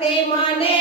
பேய்மானே